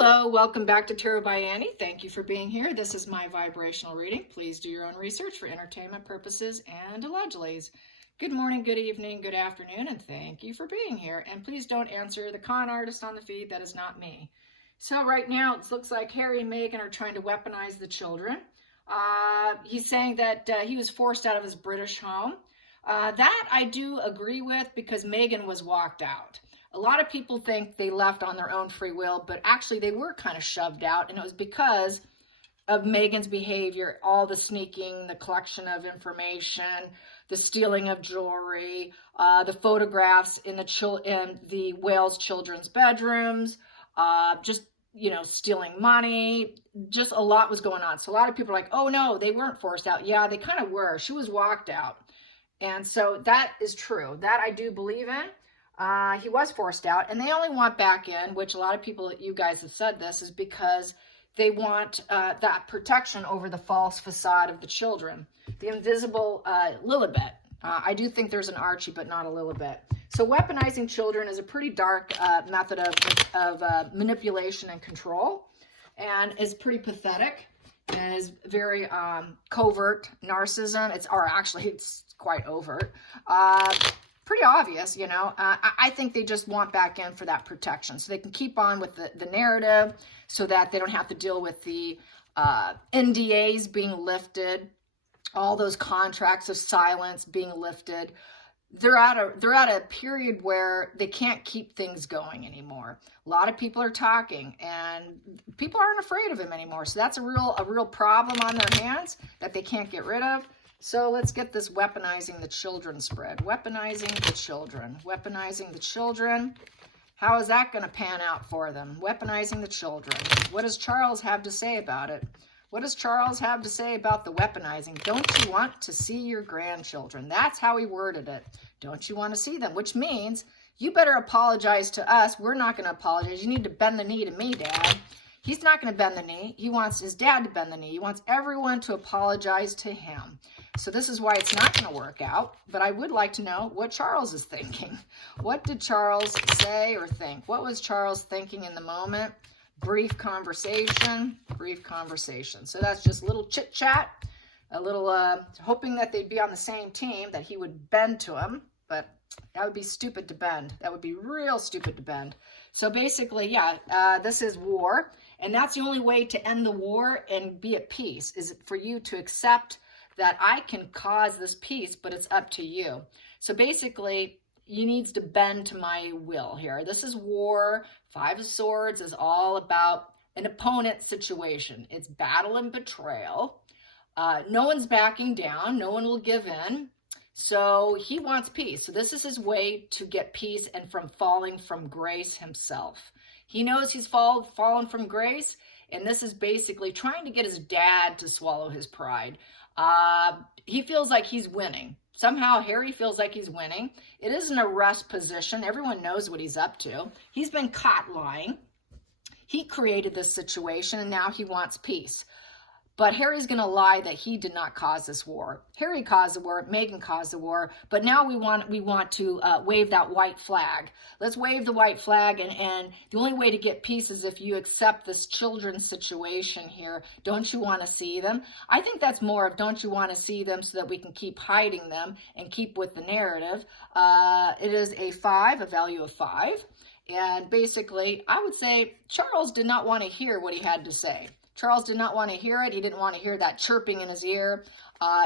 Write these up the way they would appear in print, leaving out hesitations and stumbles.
Hello, welcome back to Tarot by Annie. Thank you for being here. This is my vibrational reading. Please do your own research for entertainment purposes and allegedly. Good morning, good evening, good afternoon, and thank you for being here. And please don't answer the con artist on the feed. That is not me. So right now, it looks like Harry and Meghan are trying to weaponize the children. He's saying that he was forced out of his British home. That I do agree with because Meghan was walked out. A lot of people think they left on their own free will, but actually they were kind of shoved out, and it was because of Meghan's behavior, all the sneaking, the collection of information, the stealing of jewelry, the photographs in the Wales children's bedrooms, just, stealing money. Just a lot was going on. So a lot of people are like, oh no, they weren't forced out. Yeah, they kind of were. She was walked out. And so that is true. That I do believe in. He was forced out, and they only want back in, which a lot of people, you guys have said this, is because they want that protection over the false facade of the children, the invisible Lilibet. I do think there's an Archie, but not a Lilibet. So weaponizing children is a pretty dark method of manipulation and control, and is pretty pathetic, and is very covert narcissism. It's quite overt. Pretty obvious, I think they just want back in for that protection so they can keep on with the narrative so that they don't have to deal with the NDAs being lifted, all those contracts of silence being lifted. They're at a period where they can't keep things going anymore. A lot of people are talking, and people aren't afraid of him anymore. So that's a real problem on their hands that they can't get rid of. So let's get this weaponizing the children spread. Weaponizing the children. Weaponizing the children. How is that going to pan out for them? Weaponizing the children. What does Charles have to say about it? What does Charles have to say about the weaponizing? Don't you want to see your grandchildren? That's how he worded it. Don't you want to see them? Which means you better apologize to us. We're not going to apologize. You need to bend the knee to me, Dad. He's not going to bend the knee. He wants his dad to bend the knee. He wants everyone to apologize to him. So this is why it's not going to work out. But I would like to know what Charles is thinking. What did Charles say or think? What was Charles thinking in the moment? Brief conversation. Brief conversation. So that's just a little chit chat. A little hoping that they'd be on the same team, that he would bend to him. But that would be stupid to bend. That would be real stupid to bend. So basically, this is war. And that's the only way to end the war and be at peace, is for you to accept that I can cause this peace, but it's up to you. So basically, you needs to bend to my will here. This is war. Five of Swords is all about an opponent situation. It's battle and betrayal. No one's backing down. No one will give in. So he wants peace. So this is his way to get peace and from falling from grace himself. He knows he's fallen from grace, and this is basically trying to get his dad to swallow his pride. He feels like he's winning. Somehow Harry feels like he's winning. It is an arrest position. Everyone knows what he's up to. He's been caught lying. He created this situation, and now he wants peace. But Harry's going to lie that he did not cause this war. Harry caused the war. Meghan caused the war. But now we want to wave that white flag. Let's wave the white flag. And the only way to get peace is if you accept this children's situation here. Don't you want to see them? I think that's more of don't you want to see them so that we can keep hiding them and keep with the narrative. It is a 5, a value of 5. And basically, I would say Charles did not want to hear what he had to say. Charles did not want to hear it. He didn't want to hear that chirping in his ear.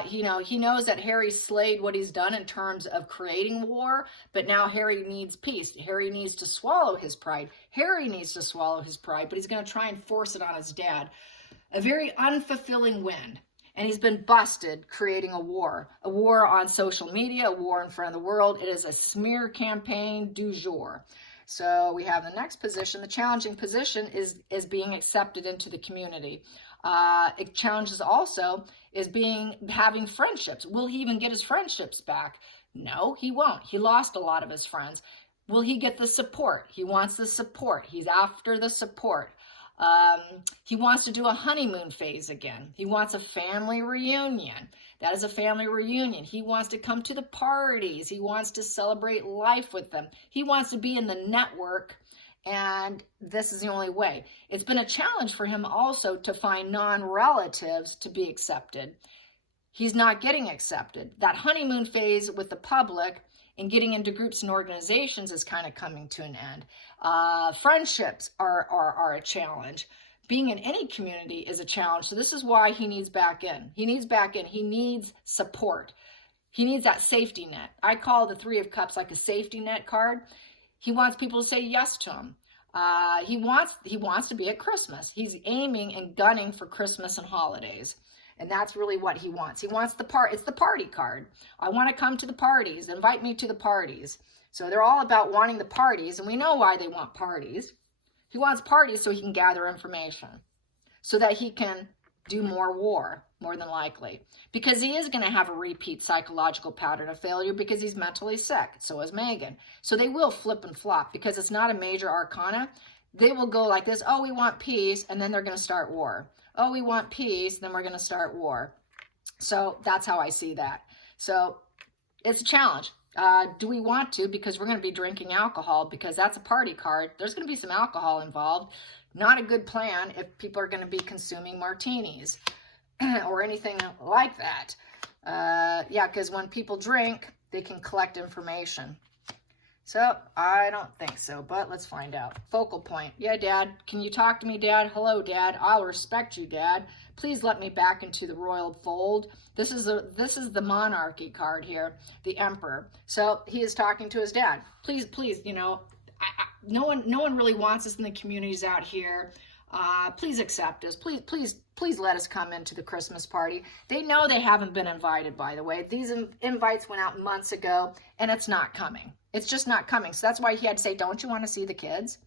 He knows that Harry slayed what he's done in terms of creating war, but now Harry needs peace. Harry needs to swallow his pride. Harry needs to swallow his pride, but he's going to try and force it on his dad. A very unfulfilling wind. And he's been busted creating a war on social media, a war in front of the world. It is a smear campaign du jour. So we have the next position. The challenging position is being accepted into the community. It challenges also is having friendships. Will he even get his friendships back? No, he won't. He lost a lot of his friends. Will he get the support? He wants the support. He's after the support. He wants to do a honeymoon phase again. He wants a family reunion. That is a family reunion. He wants to come to the parties. He wants to celebrate life with them. He wants to be in the network And this is the only way. It's been a challenge for him also to find non-relatives to be accepted. He's not getting accepted. That honeymoon phase with the public and getting into groups and organizations is kind of coming to an end. Friendships are a challenge. Being in any community is a challenge. So this is why he needs back in. He needs back in. He needs support. He needs that safety net. I call the Three of Cups like a safety net card. He wants people to say yes to him. He wants to be at Christmas. He's aiming and gunning for Christmas and holidays. And that's really what he wants. He wants it's the party card. I want to come to the parties. Invite me to the parties. So they're all about wanting the parties, and we know why they want parties. He wants parties so he can gather information, so that he can do more war, more than likely. Because he is going to have a repeat psychological pattern of failure because he's mentally sick. So is Megan. So they will flip and flop because it's not a major arcana. They will go like this, oh, we want peace, and then they're going to start war. Oh, we want peace, then we're going to start war. So that's how I see that. So it's a challenge. Do we want to? Because we're going to be drinking alcohol, because that's a party card. There's going to be some alcohol involved. Not a good plan if people are going to be consuming martinis or anything like that. Yeah, because when people drink, they can collect information. So I don't think so, but let's find out. Focal point. Yeah, Dad. Can you talk to me, Dad? Hello, Dad. I'll respect you, Dad. Please let me back into the royal fold. This is the monarchy card here, the Emperor. So he is talking to his dad. Please, you know, no one really wants us in the communities out here. Please accept us. Please let us come into the Christmas party. They know they haven't been invited, by the way. These invites went out months ago, and it's not coming. It's just not coming. So that's why he had to say, don't you want to see the kids?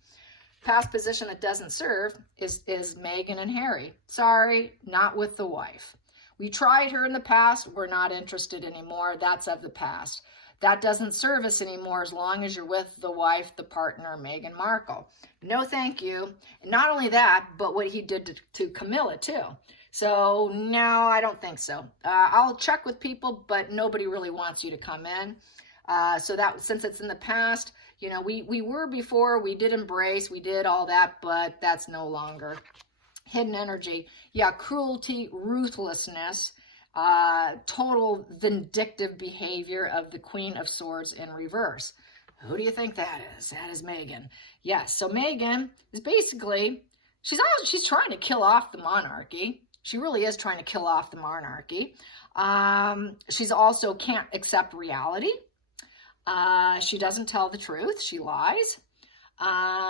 Past position that doesn't serve is Meghan and Harry. Sorry, not with the wife. We tried her in the past. We're not interested anymore. That's of the past. That doesn't serve us anymore as long as you're with the wife, the partner, Meghan Markle. No, thank you. And not only that, but what he did to Camilla too. So no, I don't think so. I'll check with people, but nobody really wants you to come in. So that, since it's in the past, you know, we were before, we did embrace, we did all that, but that's no longer. Hidden energy. Yeah, cruelty, ruthlessness, total vindictive behavior of the Queen of Swords in reverse. Who do you think that is? That is Meghan. Yes, so Meghan is basically, she's trying to kill off the monarchy. She really is trying to kill off the monarchy. She's also can't accept reality. She doesn't tell the truth. She lies.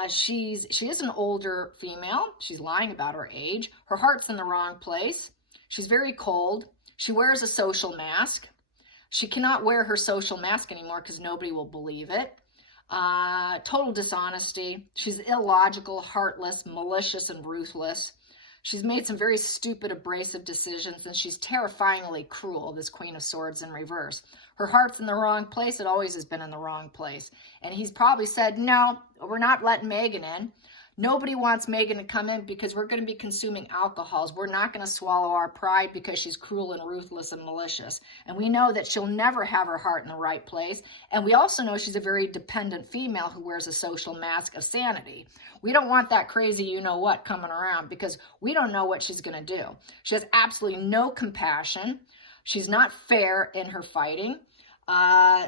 She is an older female. She's lying about her age. Her heart's in the wrong place. She's very cold. She wears a social mask. She cannot wear her social mask anymore because nobody will believe it. Total dishonesty. She's illogical, heartless, malicious, and ruthless. She's made some very stupid, abrasive decisions, and she's terrifyingly cruel, this Queen of Swords in reverse. Her heart's in the wrong place. It always has been in the wrong place. And he's probably said, no, we're not letting Meghan in. Nobody wants Meghan to come in because we're going to be consuming alcohols. We're not going to swallow our pride because she's cruel and ruthless and malicious. And we know that she'll never have her heart in the right place. And we also know she's a very dependent female who wears a social mask of sanity. We don't want that crazy you-know-what coming around because we don't know what she's going to do. She has absolutely no compassion. She's not fair in her fighting.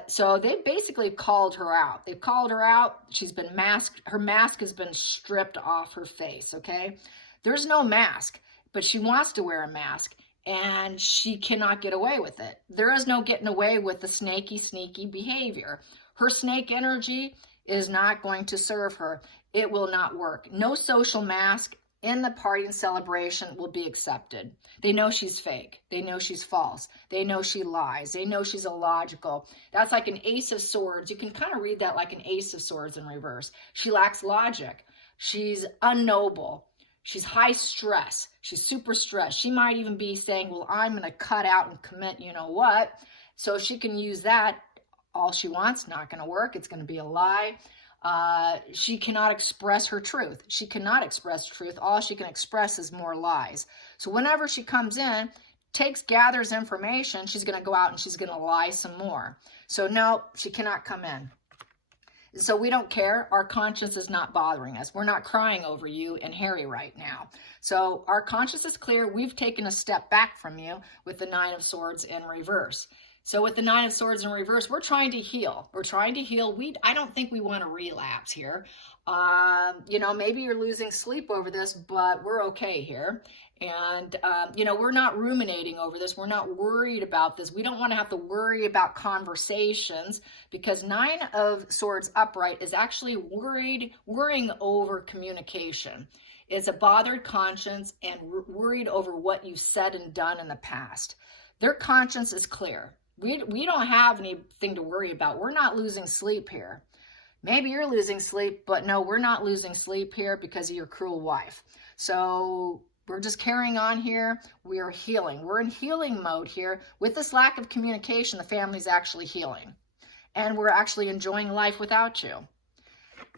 So they basically called her out. They've called her out. She's been masked. Her mask has been stripped off her face, okay? There's no mask, but she wants to wear a mask, and she cannot get away with it. There is no getting away with the snaky, sneaky behavior. Her snake energy is not going to serve her. It will not work. No social mask in the party and celebration will be accepted. They know she's fake. They know she's false. They know she lies. They know she's illogical. That's like an Ace of Swords. You can kind of read that like an Ace of Swords in reverse. She lacks logic. She's unknowable. She's high stress. She's super stressed. She might even be saying, well, I'm going to cut out and commit you-know-what. So she can use that. All she wants, not going to work. It's going to be a lie. She cannot express her truth. She cannot express truth. All she can express is more lies. So whenever she comes in, gathers information, she's going to go out and she's going to lie some more. So no, she cannot come in. So we don't care. Our conscience is not bothering us. We're not crying over you and Harry right now. So our conscience is clear. We've taken a step back from you with the Nine of Swords in reverse. So with the Nine of Swords in reverse, we're trying to heal. We're trying to heal. I don't think we want to relapse here. Maybe you're losing sleep over this, but we're okay here. And, we're not ruminating over this. We're not worried about this. We don't want to have to worry about conversations, because Nine of Swords upright is actually worrying over communication. It's a bothered conscience and worried over what you've said and done in the past. Their conscience is clear. We don't have anything to worry about. We're not losing sleep here. Maybe you're losing sleep, but no, we're not losing sleep here because of your cruel wife. So we're just carrying on here. We are healing. We're in healing mode here. With this lack of communication, the family's actually healing. And we're actually enjoying life without you.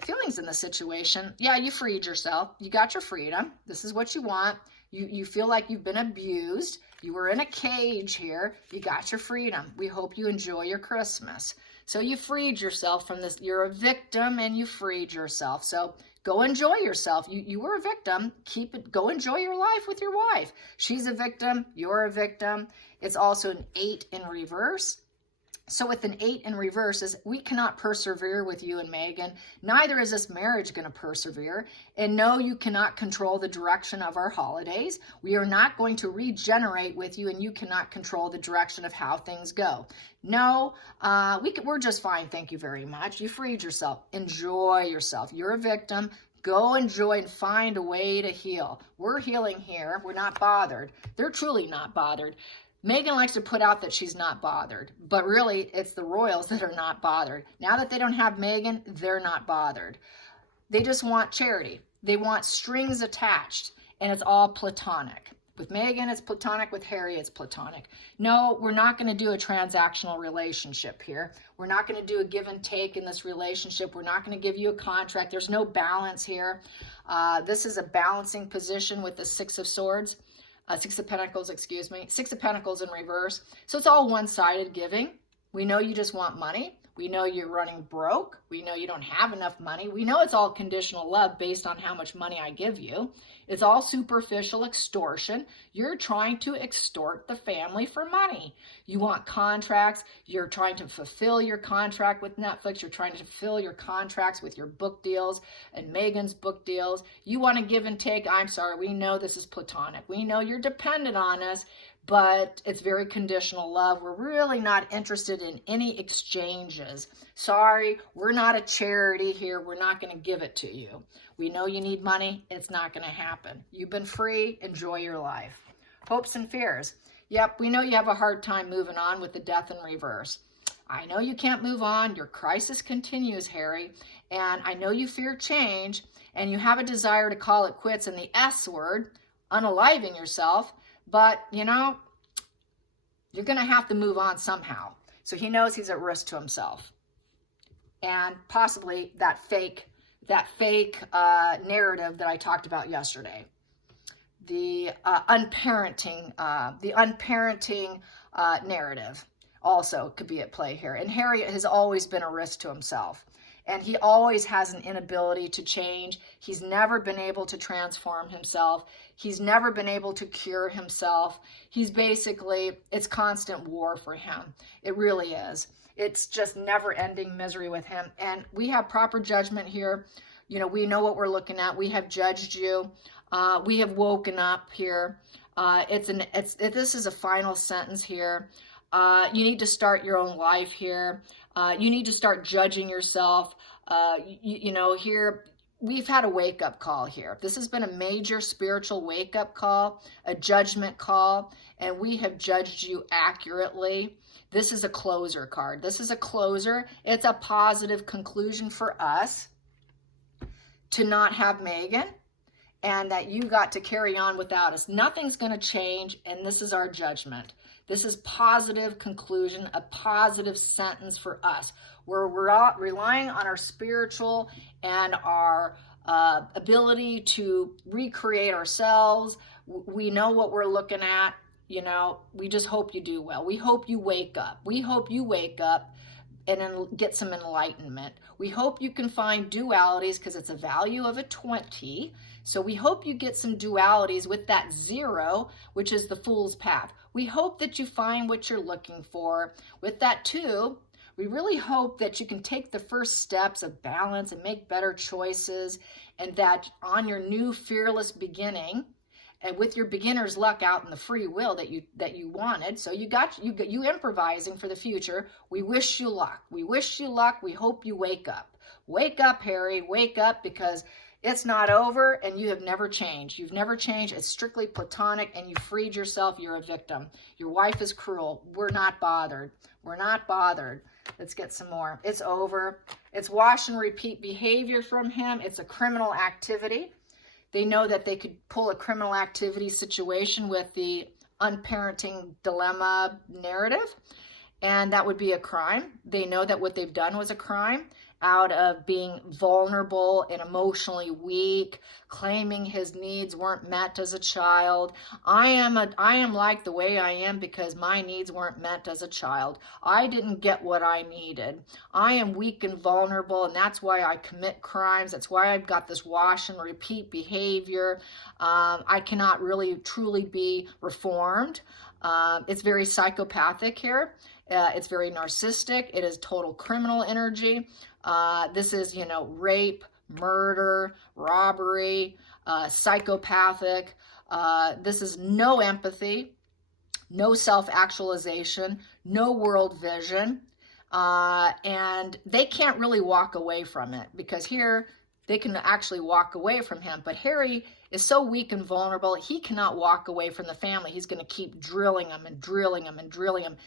Feelings in the situation. Yeah, you freed yourself. You got your freedom. This is what you want. You feel like you've been abused. You were in a cage here. You got your freedom. We hope you enjoy your Christmas. So you freed yourself from this. You're a victim and you freed yourself. So go enjoy yourself. You were a victim. Go enjoy your life with your wife. She's a victim. You're a victim. It's also an 8 in reverse. So with an 8 in reverse is we cannot persevere with you and Megan. Neither is this marriage going to persevere. And no, you cannot control the direction of our holidays. We are not going to regenerate with you, and you cannot control the direction of how things go. No, we're just fine. Thank you very much. You freed yourself. Enjoy yourself. You're a victim. Go enjoy and find a way to heal. We're healing here. We're not bothered. They're truly not bothered. Megan likes to put out that she's not bothered, but really it's the royals that are not bothered. Now that they don't have Megan, they're not bothered. They just want charity. They want strings attached, and it's all platonic. With Megan, it's platonic. With Harry, it's platonic. No, we're not going to do a transactional relationship here. We're not going to do a give and take in this relationship. We're not going to give you a contract. There's no balance here. This is a balancing position with the Six of Swords. Six of Pentacles, excuse me. Six of Pentacles in reverse. So it's all one-sided giving. We know you just want money. We know you're running broke. We know you don't have enough money. We know it's all conditional love based on how much money I give you. It's all superficial extortion. You're trying to extort the family for money. You want contracts. You're trying to fulfill your contract with Netflix. You're trying to fulfill your contracts with your book deals and Megan's book deals. You want to give and take. I'm sorry. We know this is platonic. We know you're dependent on us, but it's very conditional love. We're really not interested in any exchanges. Sorry, we're not a charity here. We're not going to give it to you. We know you need money. It's not going to happen. You've been free. Enjoy your life. Hopes and fears. Yep, we know you have a hard time moving on with the Death in reverse. I know you can't move on. Your crisis continues, Harry. And I know you fear change, and you have a desire to call it quits in the S word, unaliving yourself. But, you're going to have to move on somehow. So he knows he's at risk to himself. And possibly that fake narrative that I talked about yesterday. The unparenting narrative also could be at play here. And Harry has always been a risk to himself. And he always has an inability to change. He's never been able to transform himself. He's never been able to cure himself. It's constant war for him. It really is. It's just never-ending misery with him. And we have proper judgment here. We know what we're looking at. We have judged you. We have woken up here. This is a final sentence here. You need to start your own life here. You need to start judging yourself. Here, we've had a wake-up call here. This has been a major spiritual wake-up call, a judgment call, and we have judged you accurately. This is a closer card. This is a closer. It's a positive conclusion for us to not have Megan, and that you got to carry on without us. Nothing's going to change, and this is our judgment. This is positive conclusion, a positive sentence for us. We're relying on our spiritual and our ability to recreate ourselves. We know what we're looking at. We just hope you do well. We hope you wake up. We hope you wake up and then get some enlightenment. We hope you can find dualities because it's a value of a 20. So we hope you get some dualities with that 0, which is the Fool's Path. We hope that you find what you're looking for. With that 2, we really hope that you can take the first steps of balance and make better choices, and that on your new fearless beginning, and with your beginner's luck out in the free will that you wanted, so you improvising for the future. We wish you luck. We wish you luck. We hope you wake up. Wake up, Harry. Wake up, because it's not over and you have never changed. You've never changed. It's strictly platonic, and you freed yourself. You're a victim. Your wife is cruel. We're not bothered. We're not bothered. Let's get some more. It's over. It's wash and repeat behavior from him. It's a criminal activity. They know that they could pull a criminal activity situation with the unparenting dilemma narrative, and that would be a crime. They know that what they've done was a crime out of being vulnerable and emotionally weak, claiming his needs weren't met as a child. I am like the way I am because my needs weren't met as a child. I didn't get what I needed. I am weak and vulnerable, and that's why I commit crimes. That's why I've got this wash and repeat behavior. I cannot really truly be reformed. It's very psychopathic here. It's very narcissistic. It is total criminal energy. This is, rape, murder, robbery, psychopathic. This is no empathy, no self-actualization, no world vision. And they can't really walk away from it, because here they can actually walk away from him. But Harry is so weak and vulnerable, he cannot walk away from the family. He's going to keep drilling him and drilling him and drilling him.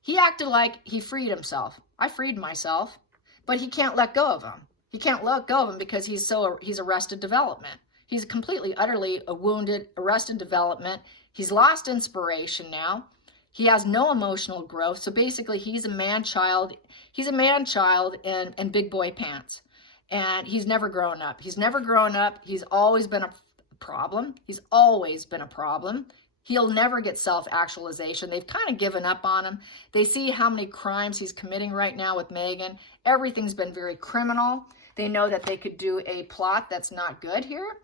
He acted like he freed himself. I freed myself. But he can't let go of him. He can't let go of him because he's arrested development. He's completely, utterly wounded, arrested development. He's lost inspiration now. He has no emotional growth. So basically, he's a man-child. He's a man-child in big boy pants. And he's never grown up. He's never grown up. He's always been a problem. He's always been a problem. He'll never get self-actualization. They've kind of given up on him. They see how many crimes he's committing right now with Megan. Everything's been very criminal. They know that they could do a plot that's not good here,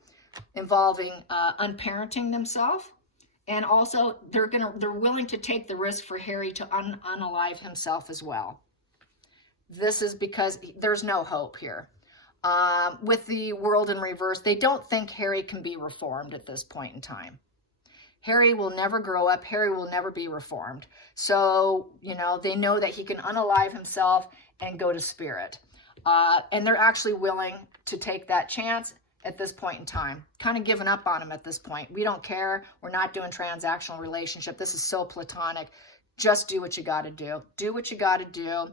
involving unparenting themselves. And also, they're willing to take the risk for Harry to unalive himself as well. This is because there's no hope here. With the world in reverse, they don't think Harry can be reformed at this point in time. Harry will never grow up. Harry will never be reformed. So, they know that he can unalive himself and go to spirit. And they're actually willing to take that chance at this point in time. Kind of given up on him at this point. We don't care. We're not doing transactional relationship. This is so platonic. Just do what you got to do. Do what you got to do.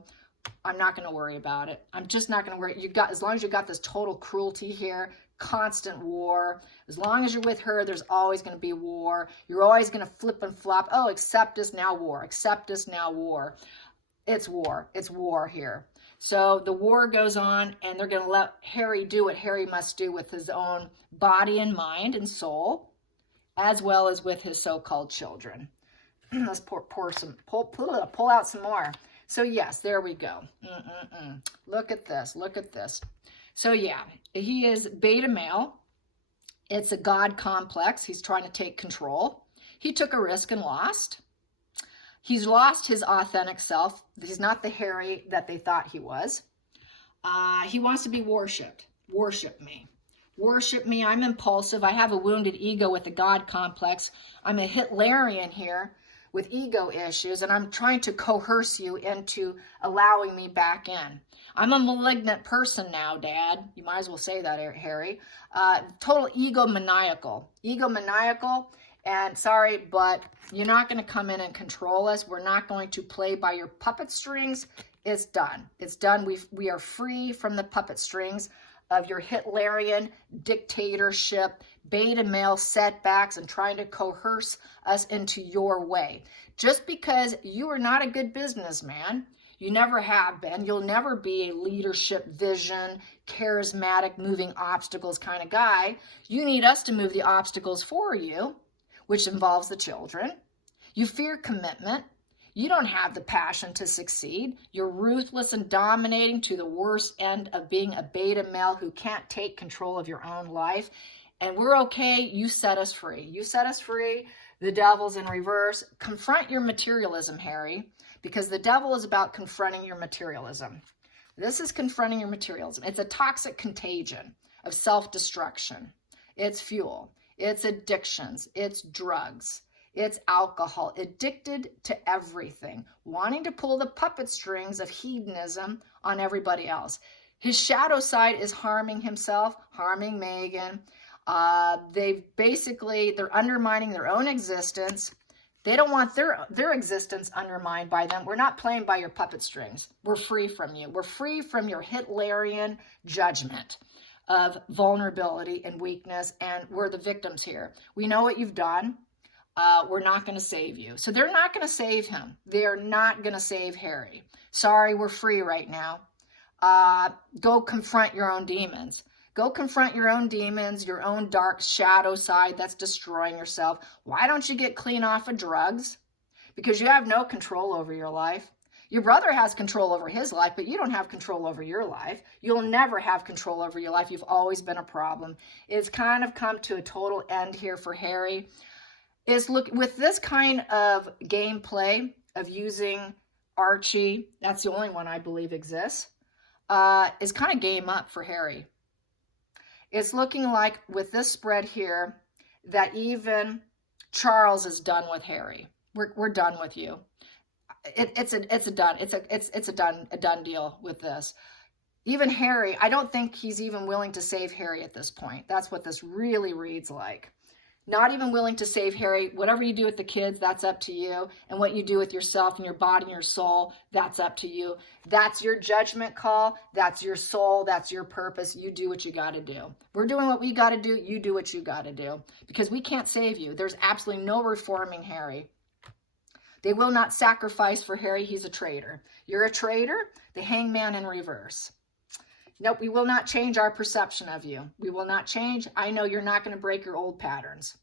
I'm not going to worry about it. I'm just not going to worry. As long as you got this total cruelty here, constant war. As long as you're with her, there's always going to be war. You're always going to flip and flop. Oh, accept us, now war. Accept us, now war. It's war. It's war here. So the war goes on, and they're going to let Harry do what Harry must do with his own body and mind and soul, as well as with his so-called children. Let's pull out some more. So yes, there we go. Look at this. Look at this. So yeah, he is beta male. It's a God complex. He's trying to take control. He took a risk and lost. He's lost his authentic self. He's not the Harry that they thought he was. He wants to be worshipped. Worship me. Worship me. I'm impulsive. I have a wounded ego with a God complex. I'm a Hitlerian here with ego issues, and I'm trying to coerce you into allowing me back in. I'm a malignant person now, Dad. You might as well say that, Harry. Total egomaniacal. Egomaniacal, and sorry, but you're not going to come in and control us. We're not going to play by your puppet strings. It's done. It's done. We are free from the puppet strings of your Hitlerian dictatorship, beta male setbacks, and trying to coerce us into your way. Just because you are not a good businessman, you never have been, you'll never be a leadership vision, charismatic, moving obstacles kind of guy. You need us to move the obstacles for you, which involves the children. You fear commitment. You don't have the passion to succeed. You're ruthless and dominating to the worst end of being a beta male who can't take control of your own life. And we're okay. You set us free. You set us free. The devil's in reverse. Confront your materialism, Harry, because the devil is about confronting your materialism. This is confronting your materialism. It's a toxic contagion of self-destruction. It's fuel. It's addictions. It's drugs. It's alcohol. Addicted to everything. Wanting to pull the puppet strings of hedonism on everybody else. His shadow side is harming himself, harming Megan. They're undermining their own existence. They don't want their existence undermined by them. We're not playing by your puppet strings. We're free from you. We're free from your Hitlerian judgment of vulnerability and weakness, and we're the victims here. We know what you've done. We're not going to save you. So they're not going to save him. They're not going to save Harry. Sorry, we're free right now. Go confront your own demons. Go confront your own demons, your own dark shadow side that's destroying yourself. Why don't you get clean off of drugs? Because you have no control over your life. Your brother has control over his life, but you don't have control over your life. You'll never have control over your life. You've always been a problem. It's kind of come to a total end here for Harry. Look, with this kind of gameplay of using Archie, that's the only one I believe exists, is kind of game up for Harry. It's looking like with this spread here that even Charles is done with Harry. We're done with you. It's a done deal with this. Even Harry, I don't think he's even willing to save Harry at this point. That's what this really reads like. Not even willing to save Harry. Whatever you do with the kids, that's up to you. And what you do with yourself and your body and your soul, that's up to you. That's your judgment call. That's your soul. That's your purpose. You do what you got to do. We're doing what we got to do. You do what you got to do. Because we can't save you. There's absolutely no reforming Harry. They will not sacrifice for Harry. He's a traitor. You're a traitor. The hangman in reverse. Nope, we will not change our perception of you. We will not change. I know you're not going to break your old patterns.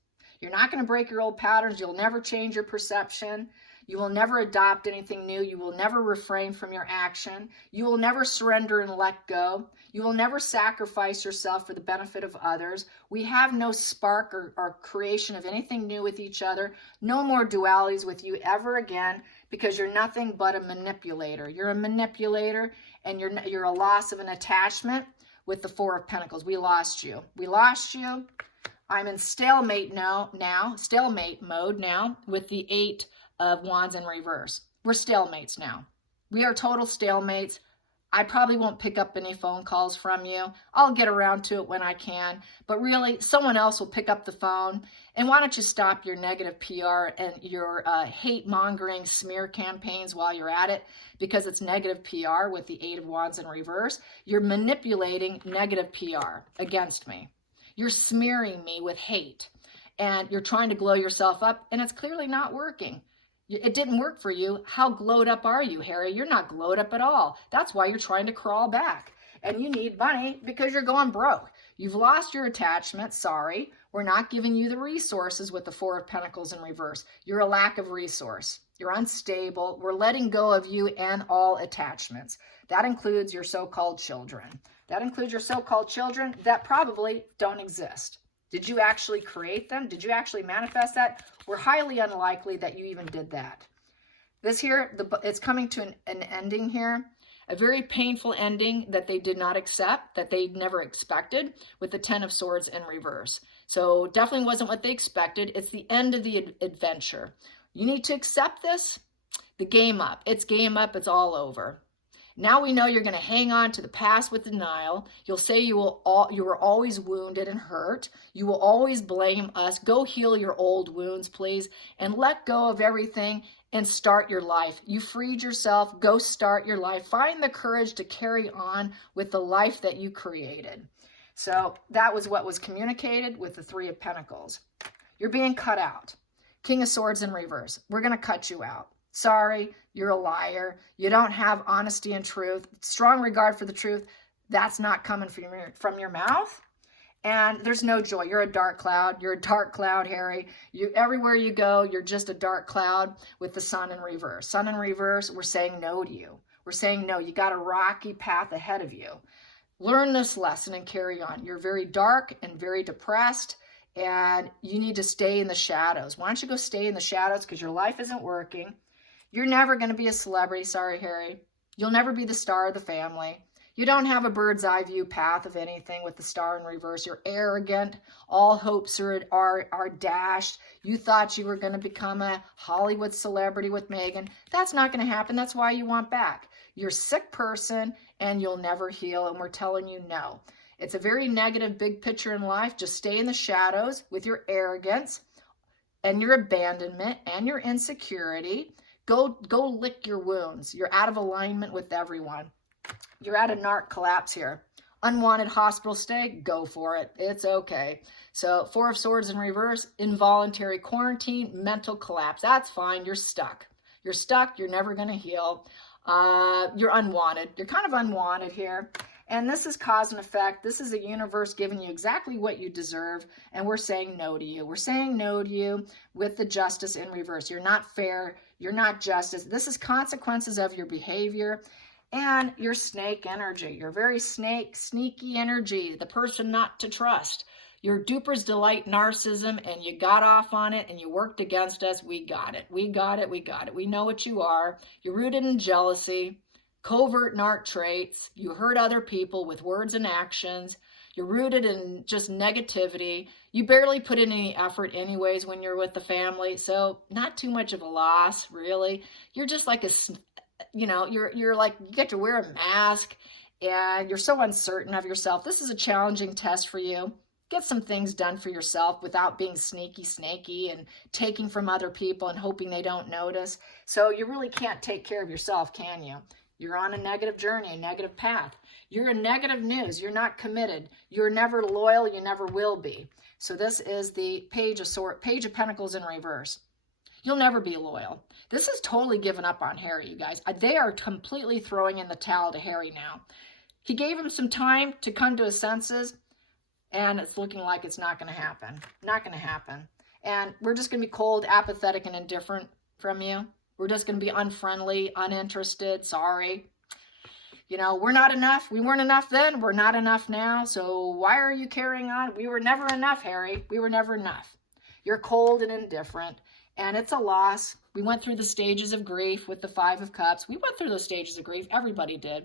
You're not going to break your old patterns. You'll never change your perception. You will never adopt anything new. You will never refrain from your action. You will never surrender and let go. You will never sacrifice yourself for the benefit of others. We have no spark or creation of anything new with each other. No more dualities with you ever again, because you're nothing but a manipulator. You're a manipulator, and you're a loss of an attachment with the Four of Pentacles. We lost you. We lost you. I'm in stalemate stalemate mode now with the Eight of Wands in reverse. We're stalemates now. We are total stalemates. I probably won't pick up any phone calls from you. I'll get around to it when I can. But really, someone else will pick up the phone. And why don't you stop your negative PR and your hate-mongering smear campaigns while you're at it? Because it's negative PR with the Eight of Wands in reverse. You're manipulating negative PR against me. You're smearing me with hate. And you're trying to glow yourself up, and it's clearly not working. It didn't work for you. How glowed up are you, Harry? You're not glowed up at all. That's why you're trying to crawl back. And you need money because you're going broke. You've lost your attachment. Sorry. We're not giving you the resources with the Four of Pentacles in reverse. You're a lack of resource. You're unstable. We're letting go of you and all attachments. That includes your so-called children. That includes your so-called children that probably don't exist. Did you actually create them? Did you actually manifest that? We're highly unlikely that you even did that. This here, it's coming to an ending here. A very painful ending that they did not accept, that they never expected, with the Ten of Swords in reverse. So definitely wasn't what they expected. It's the end of the adventure. You need to accept this. The game up. It's game up. It's all over. Now we know you're going to hang on to the past with denial. You'll say you were always wounded and hurt. You will always blame us. Go heal your old wounds, please, and let go of everything and start your life. You freed yourself. Go start your life. Find the courage to carry on with the life that you created. So that was what was communicated with the Three of Pentacles. You're being cut out. King of Swords in reverse. We're going to cut you out. Sorry, you're a liar. You don't have honesty and truth. Strong regard for the truth. That's not coming from your mouth. And there's no joy. You're a dark cloud. You're a dark cloud, Harry. Everywhere you go, you're just a dark cloud with the sun in reverse. Sun in reverse, we're saying no to you. We're saying no. You got a rocky path ahead of you. Learn this lesson and carry on. You're very dark and very depressed, and you need to stay in the shadows. Why don't you go stay in the shadows, because your life isn't working. You're never going to be a celebrity. Sorry, Harry. You'll never be the star of the family. You don't have a bird's eye view path of anything with the star in reverse. You're arrogant. All hopes are dashed. You thought you were going to become a Hollywood celebrity with Meghan. That's not going to happen. That's why you want back. You're a sick person and you'll never heal, and we're telling you no. It's a very negative big picture in life. Just stay in the shadows with your arrogance and your abandonment and your insecurity. Go lick your wounds. You're out of alignment with everyone. You're at a narc collapse here. Unwanted hospital stay, go for it. It's okay. So 4 of Swords in reverse, involuntary quarantine, mental collapse. That's fine. You're stuck. You're stuck. You're never going to heal. You're unwanted. You're kind of unwanted here. And this is cause and effect. This is a universe giving you exactly what you deserve. And we're saying no to you. We're saying no to you with the justice in reverse. You're not fair. You're not justice. This is consequences of your behavior. And your snake energy, your very sneaky energy, the person not to trust. Your duper's delight narcissism, and you got off on it and you worked against us. We got it. We got it. We got it. We know what you are. You're rooted in jealousy, covert narc traits. You hurt other people with words and actions. You're rooted in just negativity. You barely put in any effort anyways when you're with the family. So not too much of a loss, really. You're just like you're like, you get to wear a mask and you're so uncertain of yourself. This is a challenging test for you. Get some things done for yourself without being snaky and taking from other people and hoping they don't notice. So you really can't take care of yourself, can you? You're on a negative journey, a negative path. You're in negative news. You're not committed. You're never loyal. You never will be. So this is the Page of Pentacles in reverse. You'll never be loyal. This is totally given up on Harry, you guys. They are completely throwing in the towel to Harry now. He gave him some time to come to his senses, and it's looking like it's not going to happen. Not going to happen. And we're just going to be cold, apathetic, and indifferent from you. We're just going to be unfriendly, uninterested, sorry. You know, we're not enough. We weren't enough then. We're not enough now. So why are you carrying on? We were never enough, Harry. We were never enough. You're cold and indifferent. And it's a loss. We went through the stages of grief with the 5 of Cups. We went through those stages of grief. Everybody did.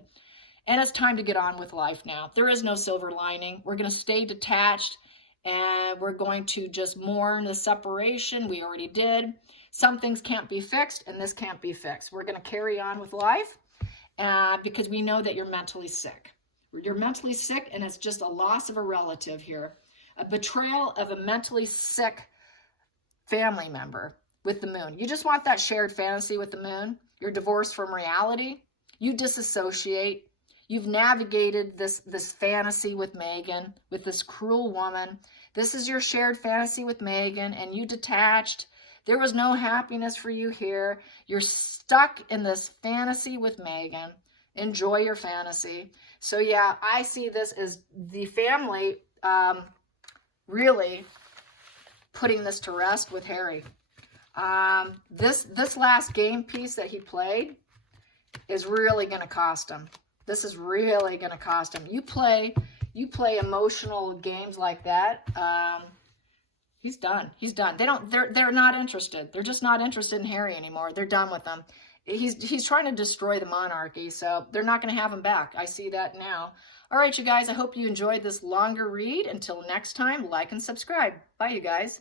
And it's time to get on with life now. There is no silver lining. We're going to stay detached, and we're going to just mourn the separation. We already did. Some things can't be fixed, and this can't be fixed. We're going to carry on with life because we know that you're mentally sick. You're mentally sick, and it's just a loss of a relative here. A betrayal of a mentally sick family member. With the moon. You just want that shared fantasy with the moon. You're divorced from reality. You disassociate. You've navigated this fantasy with Meghan, with this cruel woman. This is your shared fantasy with Meghan, and you detached. There was no happiness for you here. You're stuck in this fantasy with Meghan. Enjoy your fantasy. So yeah, I see this as the family really putting this to rest with Harry. This last game piece that he played is really going to cost him. This is really going to cost him. You play emotional games like that. He's done. He's done. They're not interested. They're just not interested in Harry anymore. They're done with him. He's trying to destroy the monarchy, so they're not going to have him back. I see that now. All right, you guys, I hope you enjoyed this longer read. Until next time, like and subscribe. Bye, you guys.